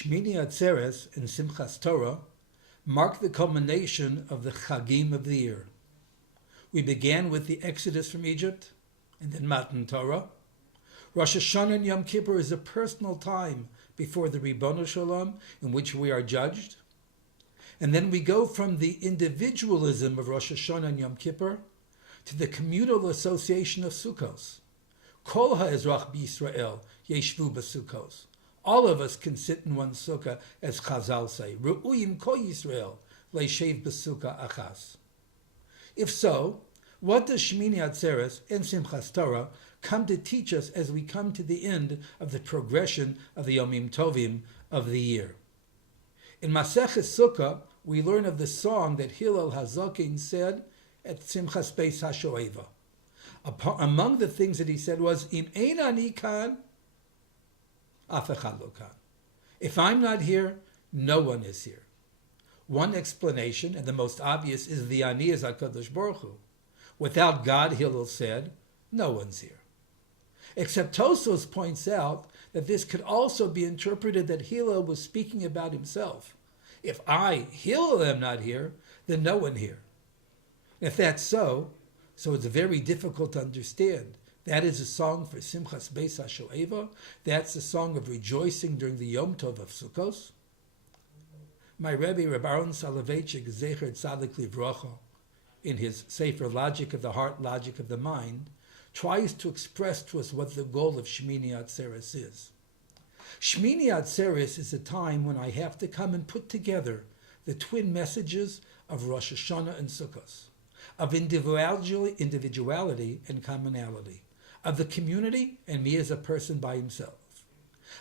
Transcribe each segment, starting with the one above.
SheminiAtzeret and Simchas Torah mark the culmination of the Chagim of the year. We began with the Exodus from Egypt, and then Matan Torah. Rosh Hashanah and Yom Kippur is a personal time before the Ribono Shalom, in which we are judged. And then we go from the individualism of Rosh Hashanah and Yom Kippur to the communal association of Sukkos. Kol ha'ezrach b'Yisrael yeshvu b'Sukkos. All of us can sit in one sukkah, as Chazal say, Ru'uyim kol Yisrael leishev b'sukkah achas. If so, what does SheminiAtzeret and Simchas Torah come to teach us as we come to the end of the progression of the Yomim Tovim of the year? In Maseches Sukkah, we learn of the song that Hillel HaZaken said at Simchas Beis HaShoeva. Among the things that he said was, Im ein ani kan, af echad lo kan. If I'm not here, no one is here. One explanation, and the most obvious, is the ani is HaKadosh Baruch Hu. Without God, Hillel said, no one's here. Except Tosfos points out that this could also be interpreted that Hillel was speaking about himself. If I, Hillel, am not here, then no one here. If that's so it's very difficult to understand. That is a song for Simchas Beis HaShoeva. That's a song of rejoicing during the Yom Tov of Sukkos. My Rebbe, Reb Aaron Soloveitchik, Zecher Tzadik Livrocha, in his Sefer Logic of the Heart, Logic of the Mind, tries to express to us what the goal of SheminiAtzeret is. SheminiAtzeret is a time when I have to come and put together the twin messages of Rosh Hashanah and Sukkos, of individuality and commonality, of the community and me as a person by himself.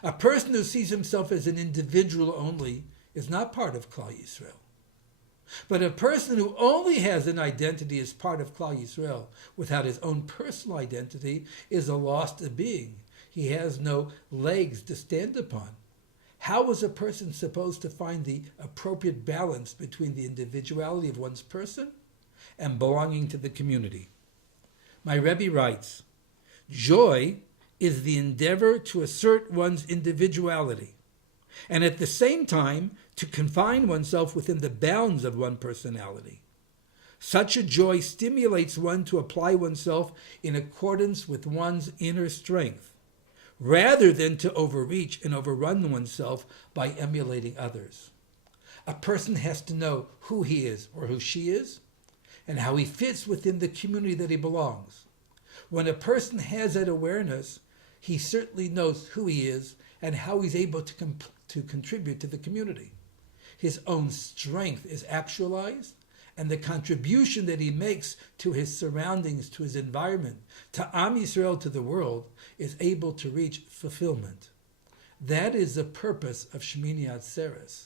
A person who sees himself as an individual only is not part of Klal Yisrael. But a person who only has an identity as part of Klal Yisrael without his own personal identity is a lost being. He has no legs to stand upon. How is a person supposed to find the appropriate balance between the individuality of one's person and belonging to the community? My Rebbe writes, joy is the endeavor to assert one's individuality, and at the same time to confine oneself within the bounds of one personality. Such a joy stimulates one to apply oneself in accordance with one's inner strength, rather than to overreach and overrun oneself by emulating others. A person has to know who he is or who she is, and how he fits within the community that he belongs. When a person has that awareness, he certainly knows who he is and how he's able to contribute to the community. His own strength is actualized, and the contribution that he makes to his surroundings, to his environment, to Am Yisrael, to the world, is able to reach fulfillment. That is the purpose of SheminiAtzeret.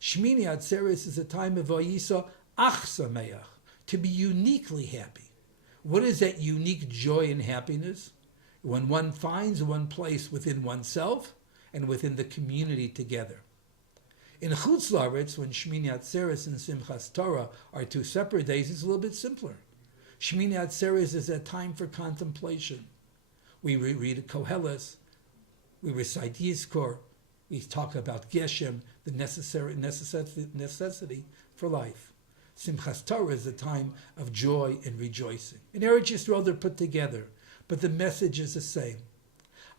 SheminiAtzeret is a time of Vayisa Ach Sameach, to be uniquely happy. What is that unique joy and happiness? When one finds one place within oneself and within the community together. In Chutz La'aretz, when SheminiAtzeret and Simchas Torah are two separate days, it's a little bit simpler. SheminiAtzeret is a time for contemplation. We read Koheles, we recite Yizkor, we talk about Geshem, the necessity for life. Simchas Torah is a time of joy and rejoicing. In Eretz Yisrael, they're put together, but the message is the same.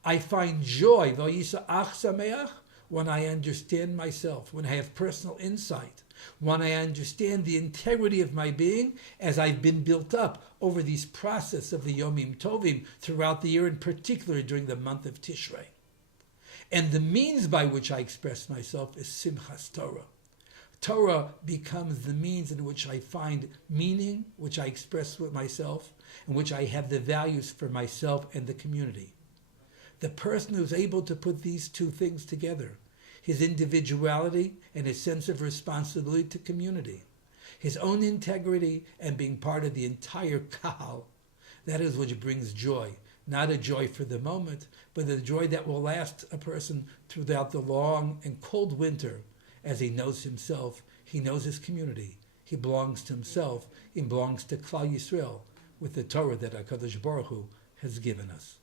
I find joy, Vayisa Ach Sameach, when I understand myself, when I have personal insight, when I understand the integrity of my being as I've been built up over these process of the Yomim Tovim throughout the year, in particular during the month of Tishrei. And the means by which I express myself is Simchas Torah. Torah becomes the means in which I find meaning, which I express with myself, in which I have the values for myself and the community. The person who's able to put these two things together, his individuality and his sense of responsibility to community, his own integrity and being part of the entire kahal, that is which brings joy. Not a joy for the moment, but a joy that will last a person throughout the long and cold winter, as he knows himself, he knows his community, he belongs to himself, he belongs to Klal Yisrael, with the Torah that HaKadosh Baruch Hu has given us.